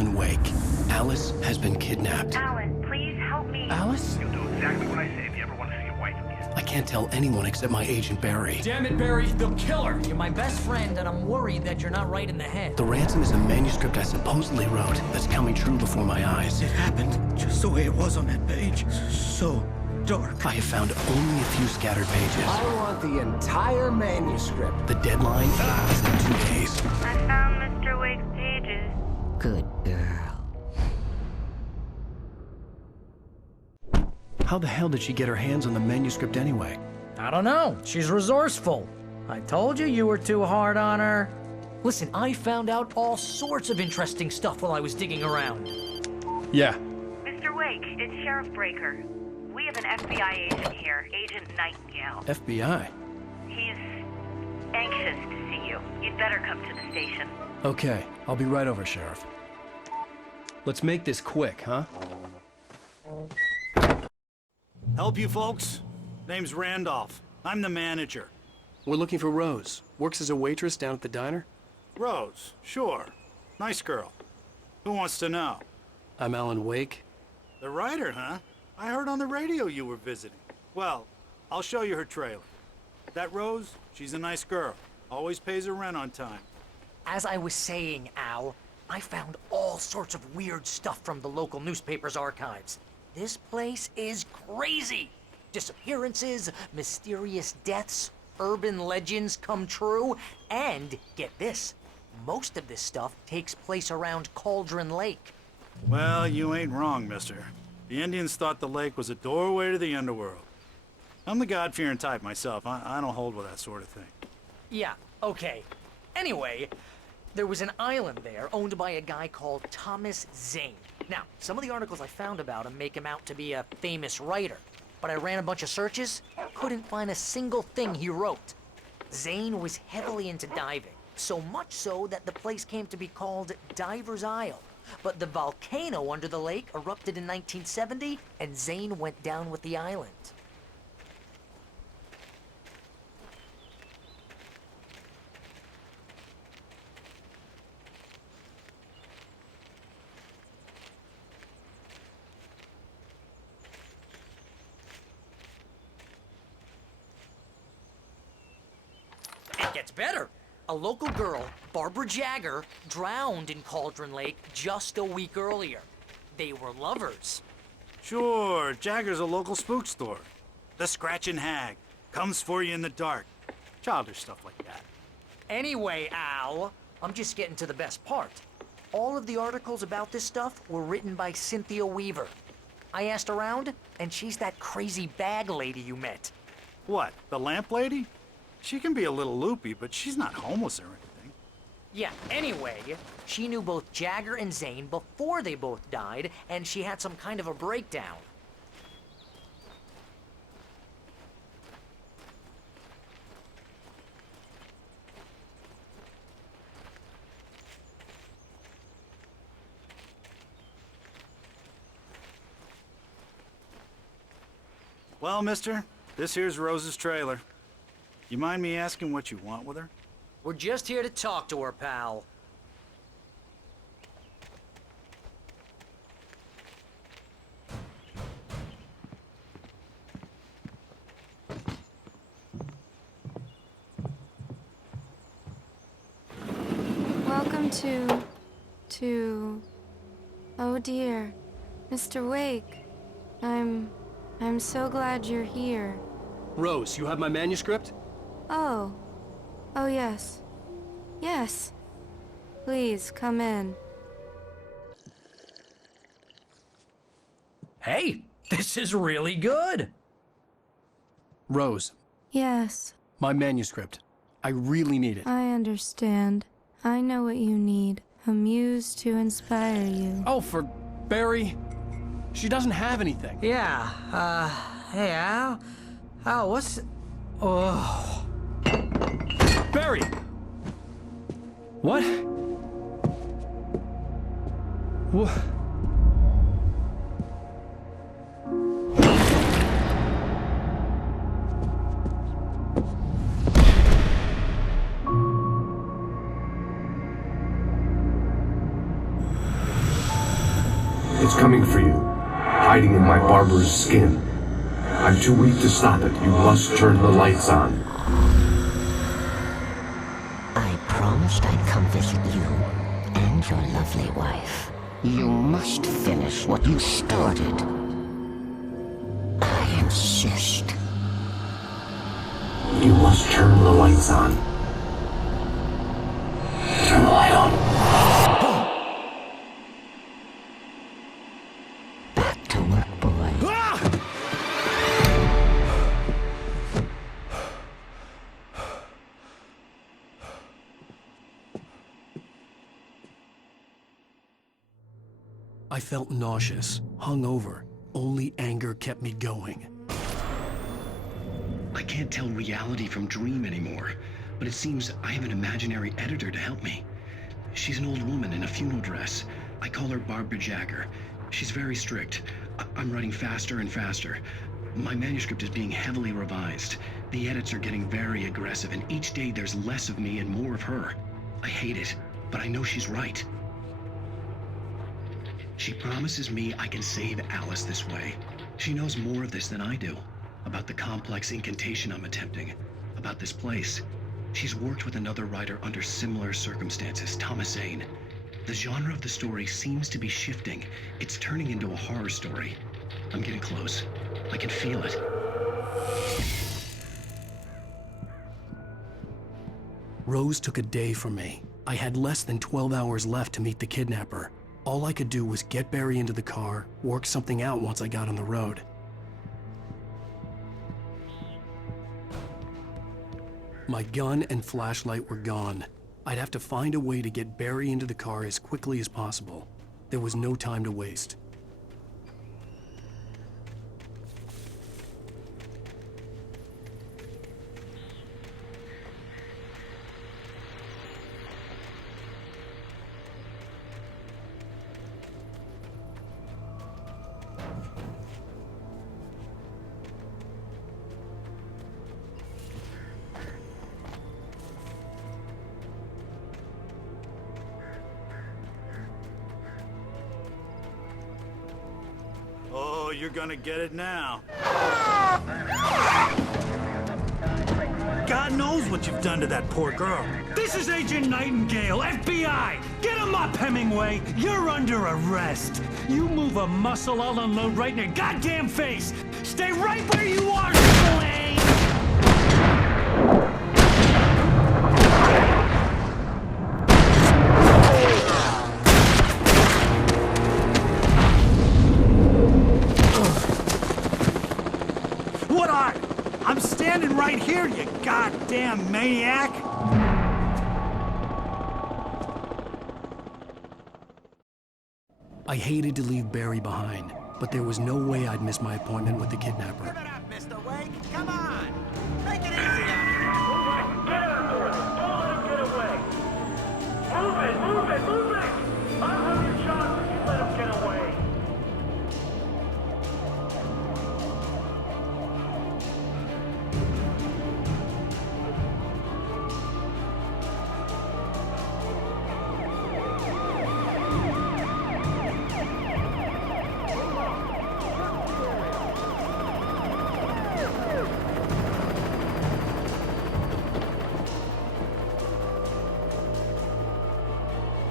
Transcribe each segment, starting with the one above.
Alan Wake. Alice has been kidnapped. Alan, please help me. Alice? You'll do exactly what I say if you ever want to see your wife again. I can't tell anyone except my agent Barry. Damn it, Barry, they'll kill her! You're my best friend, and I'm worried that you're not right in the head. The ransom is a manuscript I supposedly wrote that's coming true before my eyes. It happened just the way it was on that page. So dark. I have found only a few scattered pages. I want the entire manuscript. The deadline is in 2 days. I found Mr. Wake's pages. Good girl. How the hell did she get her hands on the manuscript anyway? I don't know. She's resourceful. I told you you were too hard on her. Listen, I found out all sorts of interesting stuff while I was digging around. Yeah. Mr. Wake, it's Sheriff Breaker. We have an FBI agent here, Agent Nightingale. FBI? He's anxious to see you. You'd better come to the station. Okay, I'll be right over, Sheriff. Let's make this quick, huh? Help you folks? Name's Randolph. I'm the manager. We're looking for Rose. Works as a waitress down at the diner. Rose, sure. Nice girl. Who wants to know? I'm Alan Wake. The writer, huh? I heard on the radio you were visiting. Well, I'll show you her trailer. That Rose, she's a nice girl. Always pays her rent on time. As I was saying, Al, I found all sorts of weird stuff from the local newspaper's archives. This place is crazy. Disappearances, mysterious deaths, urban legends come true, and get this, most of this stuff takes place around Cauldron Lake. Well, you ain't wrong, mister. The Indians thought the lake was a doorway to the underworld. I'm the God-fearing type myself. I don't hold with that sort of thing. Yeah, okay. Anyway, there was an island there owned by a guy called Thomas Zane. Now, some of the articles I found about him make him out to be a famous writer, but I ran a bunch of searches, couldn't find a single thing he wrote. Zane was heavily into diving, so much so that the place came to be called Diver's Isle. But the volcano under the lake erupted in 1970, and Zane went down with the island. It gets better. A local girl, Barbara Jagger, drowned in Cauldron Lake just a week earlier. They were lovers. Sure, Jagger's a local spook store. The Scratchin' Hag. Comes for you in the dark. Childish stuff like that. Anyway, Al, I'm just getting to the best part. All of the articles about this stuff were written by Cynthia Weaver. I asked around, and she's that crazy bag lady you met. What, the lamp lady? She can be a little loopy, but she's not homeless or anything. Yeah, anyway, she knew both Jagger and Zane before they both died, and she had some kind of a breakdown. Well, mister, this here's Rose's trailer. You mind me asking what you want with her? We're just here to talk to her, pal. Welcome to... Oh dear, Mr. Wake. I'm so glad you're here. Rose, you have my manuscript? Oh. Oh, yes. Yes. Please, come in. Hey, this is really good. Rose, Yes, my manuscript. I really need it. I understand. I know what you need. A muse to inspire you. Oh, for Barry. She doesn't have anything. Yeah, hey, Al? Al, what's... Oh... Barry! What? What? It's coming for you, hiding in my barber's skin. I'm too weak to stop it. You must turn the lights on. I promised I'd come visit you and your lovely wife. You must finish what you started. I insist. You must turn the lights on. Turn the light on. Back to work, boy. I felt nauseous, hungover. Only anger kept me going. I can't tell reality from dream anymore, but it seems I have an imaginary editor to help me. She's an old woman in a funeral dress. I call her Barbara Jagger. She's very strict. I'm writing faster and faster. My manuscript is being heavily revised. The edits are getting very aggressive, and each day there's less of me and more of her. I hate it, but I know she's right. She promises me I can save Alice this way. She knows more of this than I do. About the complex incantation I'm attempting. About this place. She's worked with another writer under similar circumstances, Thomas Zane. The genre of the story seems to be shifting. It's turning into a horror story. I'm getting close. I can feel it. Rose took a day from me. I had less than 12 hours left to meet the kidnapper. All I could do was get Barry into the car, work something out once I got on the road. My gun and flashlight were gone. I'd have to find a way to get Barry into the car as quickly as possible. There was no time to waste. Oh, you're gonna get it now. God knows what you've done to that poor girl. This is Agent Nightingale, FBI! Get him up, Hemingway! You're under arrest! You move a muscle, I'll unload right in your goddamn face! Stay right where you are, Slade! What are? I'm standing right here, you goddamn maniac! I hated to leave Barry behind, but there was no way I'd miss my appointment with the kidnapper. Give it up, Mr. Wake. Come on. Make it easy on him. Get after him! Don't let him get away! Move it! Move it! Move it! I'll have your shot if you let him get away!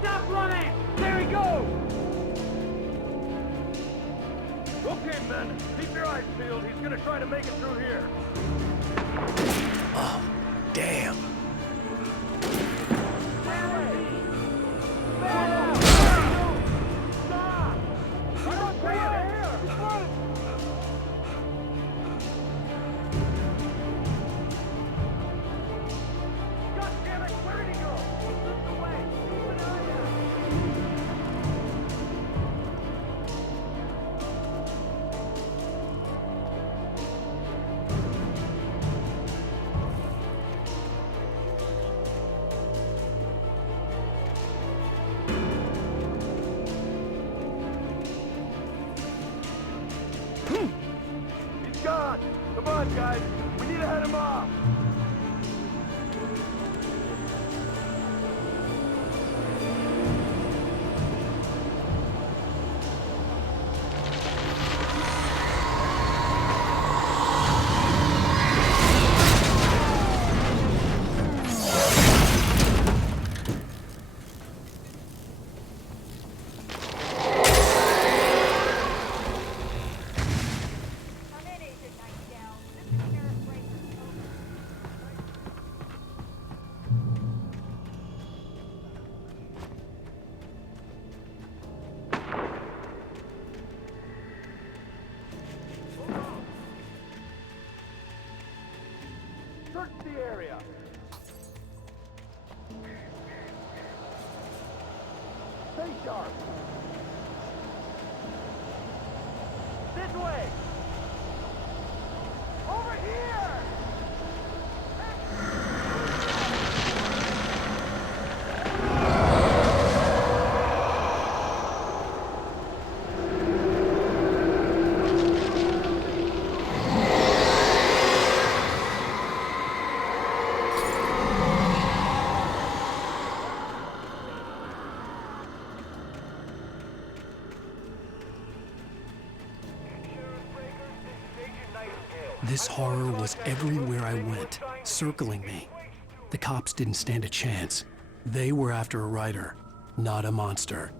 Stop running! There he goes! Okay, men, keep your eyes peeled. He's gonna try to make it through here. Oh, damn. He's gone! Come on, guys! We need to head him off! the area. Stay sharp. This way. Over here. This horror was everywhere I went, circling me. The cops didn't stand a chance. They were after a writer, not a monster.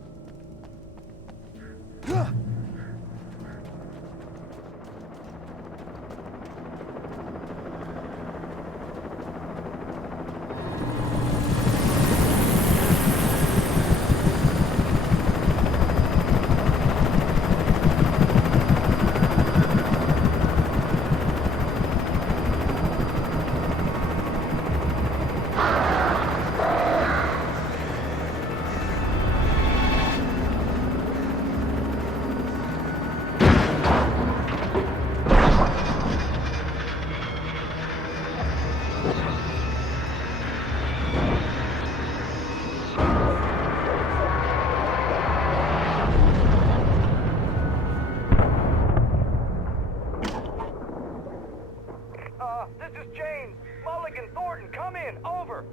This is James. Mulligan, Thornton, come in. Over.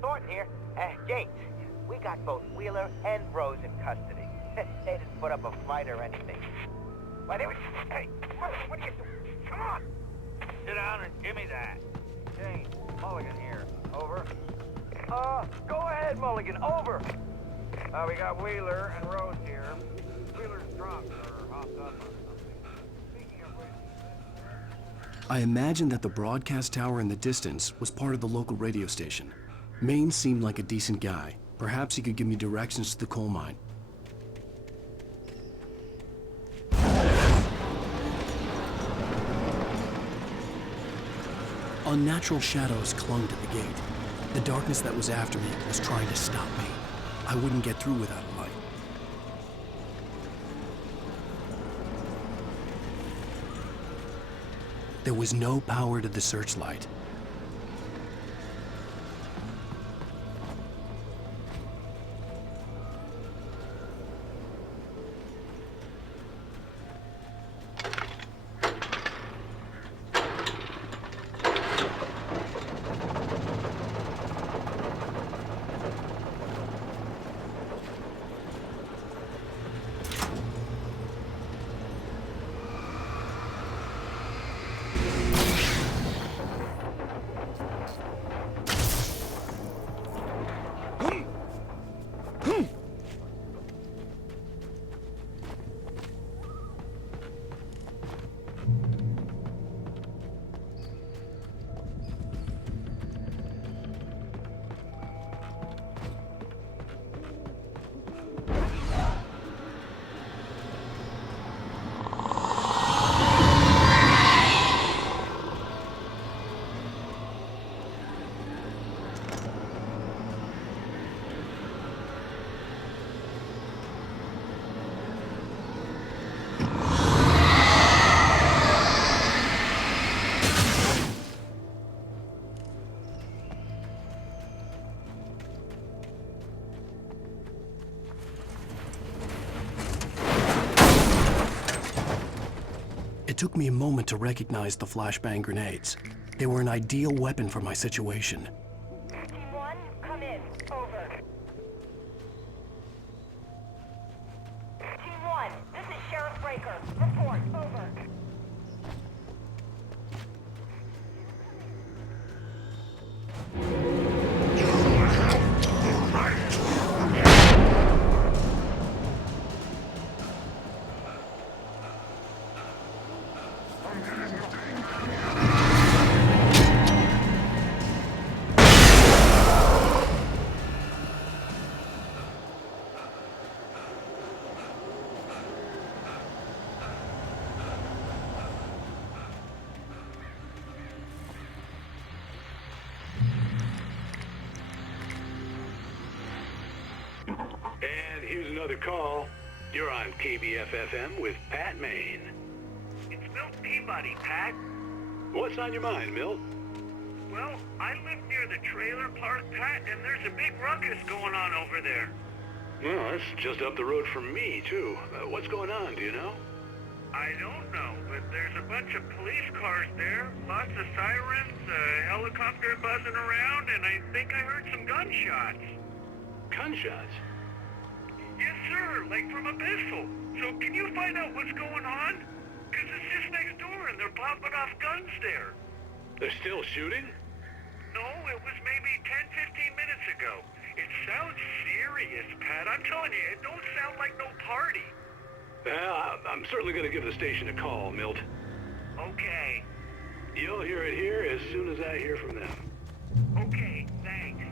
Thornton here. James, we got both Wheeler and Rose in custody. They didn't put up a fight or anything. Why, they were... Hey, what are you doing? Come on! Sit down and give me that. James, Mulligan here. Over. Go ahead, Mulligan. Over. We got Wheeler and Rose here. Wheeler's drunk or hopped up or something. Speaking of which... I imagined that the broadcast tower in the distance was part of the local radio station. Maine seemed like a decent guy. Perhaps he could give me directions to the coal mine. Unnatural shadows clung to the gate. The darkness that was after me was trying to stop me. I wouldn't get through without a light. There was no power to the searchlight. It took me a moment to recognize the flashbang grenades. They were an ideal weapon for my situation. Team 1, come in. Over. Team 1, this is Sheriff Breaker. Report. Over. another call. You're on KBF-FM with Pat Maine. It's Milt Peabody, Pat. What's on your mind, Milt? Well, I live near the trailer park, Pat, and there's a big ruckus going on over there. Well, that's just up the road from me, too. What's going on, do you know? I don't know, but there's a bunch of police cars there, lots of sirens, a helicopter buzzing around, and I think I heard some gunshots. Gunshots? Yes, sir, like from a pistol. So can you find out what's going on? Because it's just next door and they're popping off guns there. They're still shooting? No, it was maybe 10, 15 minutes ago. It sounds serious, Pat. I'm telling you, it don't sound like no party. Well, I'm certainly going to give the station a call, Milt. Okay. You'll hear it here as soon as I hear from them. Okay, thanks.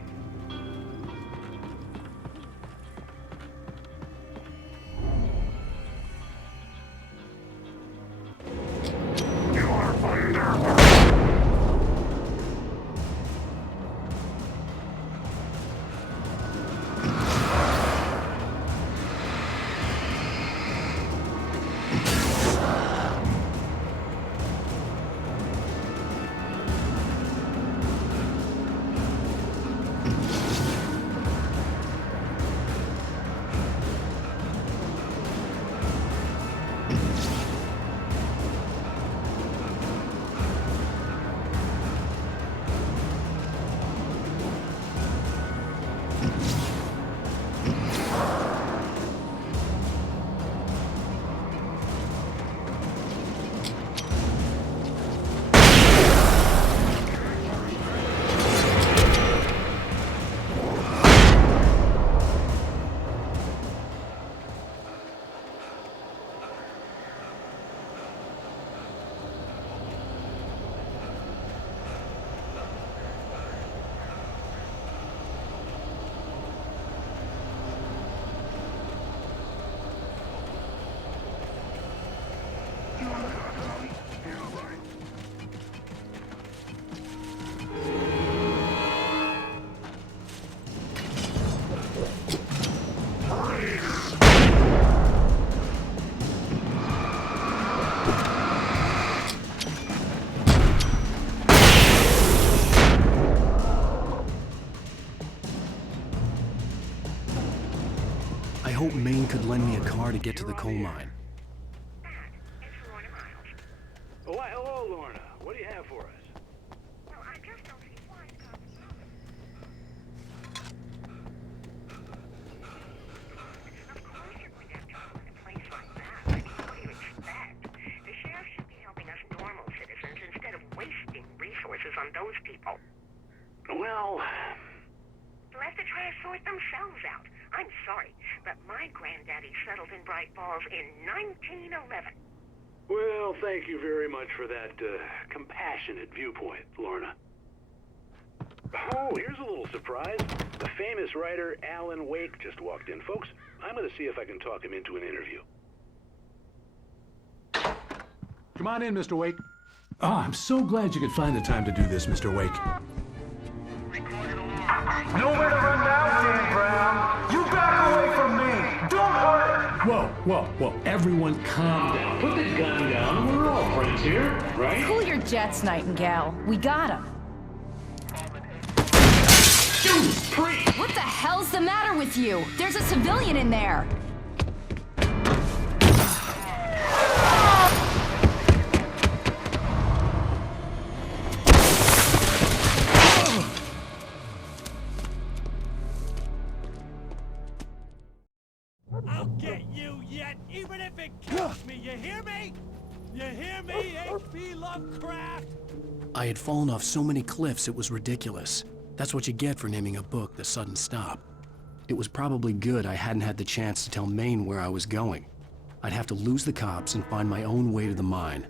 I hope Maine could lend me a car to get to the coal mine. Oh, why, hello, Lorna. What do you have for us? Well, I just don't see why it's got Of course you're going to have trouble in a place like that. I mean, what do you expect? The sheriff should be helping us normal citizens instead of wasting resources on those people. Well... Let the trash sort themselves out. I'm sorry, but my granddaddy settled in Bright Falls in 1911. Well, thank you very much for that compassionate viewpoint, Lorna. Oh, here's a little surprise. The famous writer Alan Wake just walked in. Folks, I'm going to see if I can talk him into an interview. Come on in, Mr. Wake. Oh, I'm so glad you could find the time to do this, Mr. Wake. Nowhere to run now, Dan Brown. You back away from me. Don't hurt. Whoa. Everyone calm down. Put the gun down. We're all friends here, right? Cool your jets, Nightingale. We got him. Judas Priest! What the hell's the matter with you? There's a civilian in there. I'll get you yet, even if it kills me. You hear me? You hear me, H.P. Lovecraft? I had fallen off so many cliffs it was ridiculous. That's what you get for naming a book The Sudden Stop. It was probably good I hadn't had the chance to tell Maine where I was going. I'd have to lose the cops and find my own way to the mine.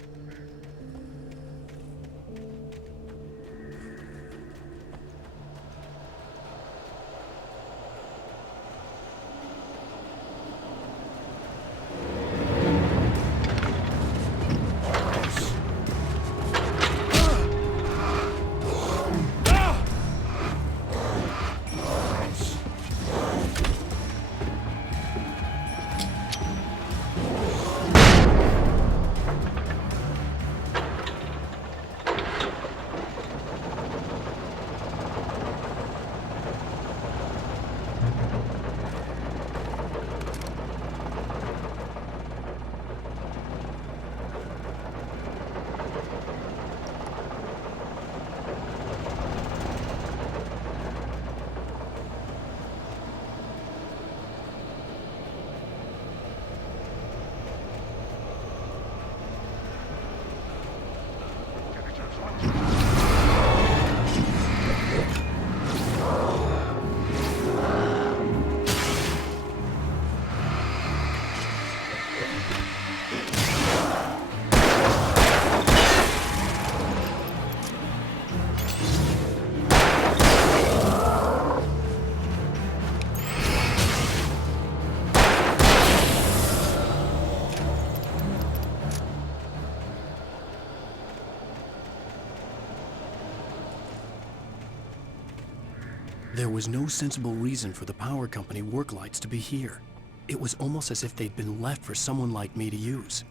There was no sensible reason for the power company work lights to be here. It was almost as if they'd been left for someone like me to use.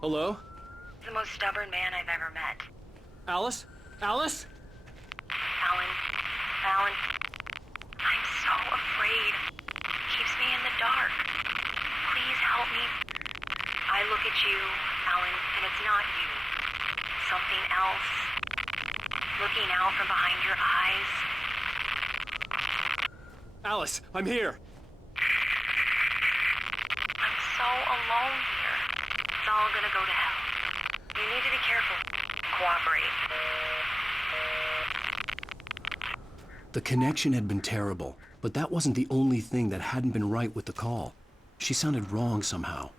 Hello? The most stubborn man I've ever met. Alice? Alice? Alan, I'm so afraid. It keeps me in the dark. Please help me. I look at you, Alan, and it's not you. Something else. Looking out from behind your eyes. Alice, I'm here. I'm so alone here. It's all gonna go to hell. You need to be careful. Cooperate. The connection had been terrible, but that wasn't the only thing that hadn't been right with the call. She sounded wrong somehow,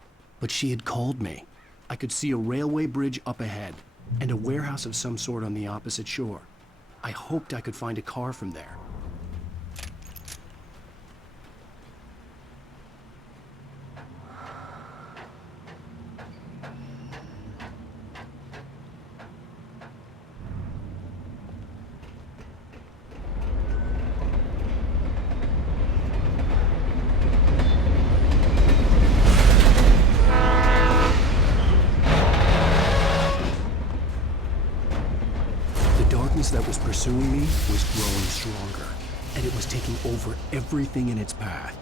but she had called me. I could see a railway bridge up ahead, and a warehouse of some sort on the opposite shore. I hoped I could find a car from there. That was pursuing me was growing stronger, and it was taking over everything in its path.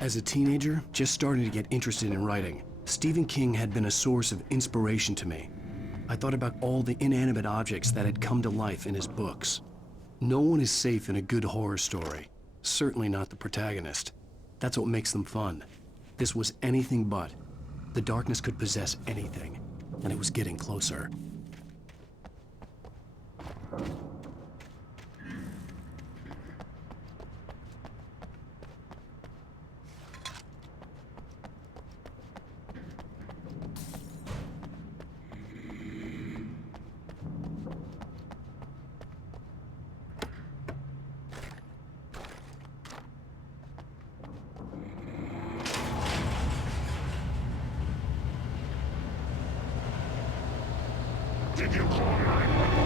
As a teenager, just starting to get interested in writing, Stephen King had been a source of inspiration to me. I thought about all the inanimate objects that had come to life in his books. No one is safe in a good horror story. Certainly not the protagonist. That's what makes them fun. This was anything but. The darkness could possess anything, and it was getting closer. did you call 911?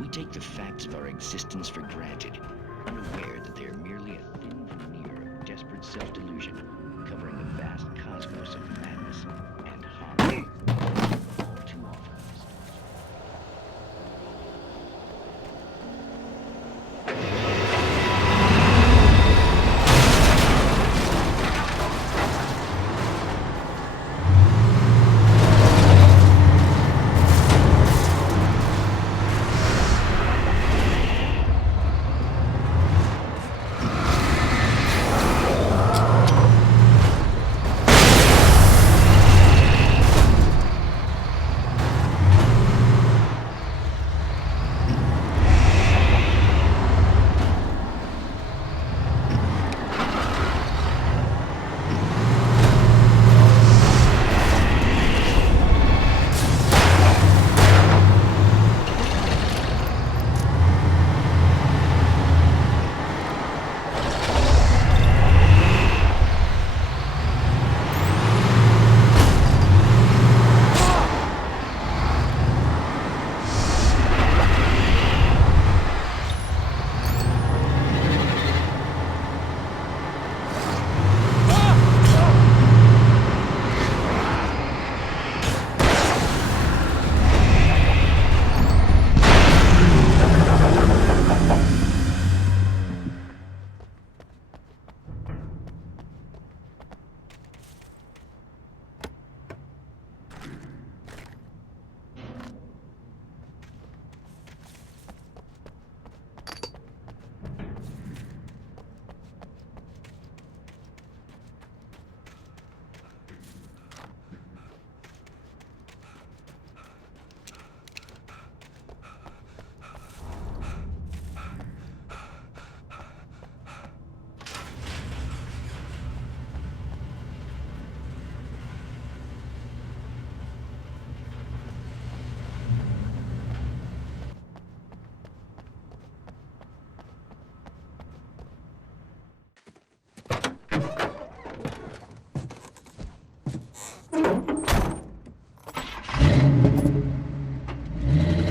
We take the facts of our existence for granted, unaware that they are merely a thin veneer of desperate self-delusion, covering the vast cosmos of madness and harm. All too often.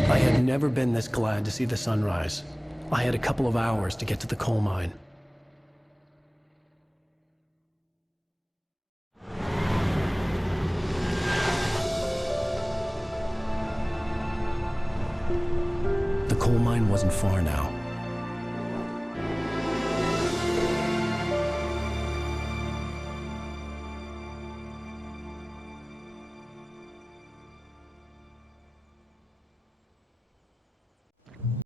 I had never been this glad to see the sunrise. I had a couple of hours to get to the coal mine. The coal mine wasn't far now.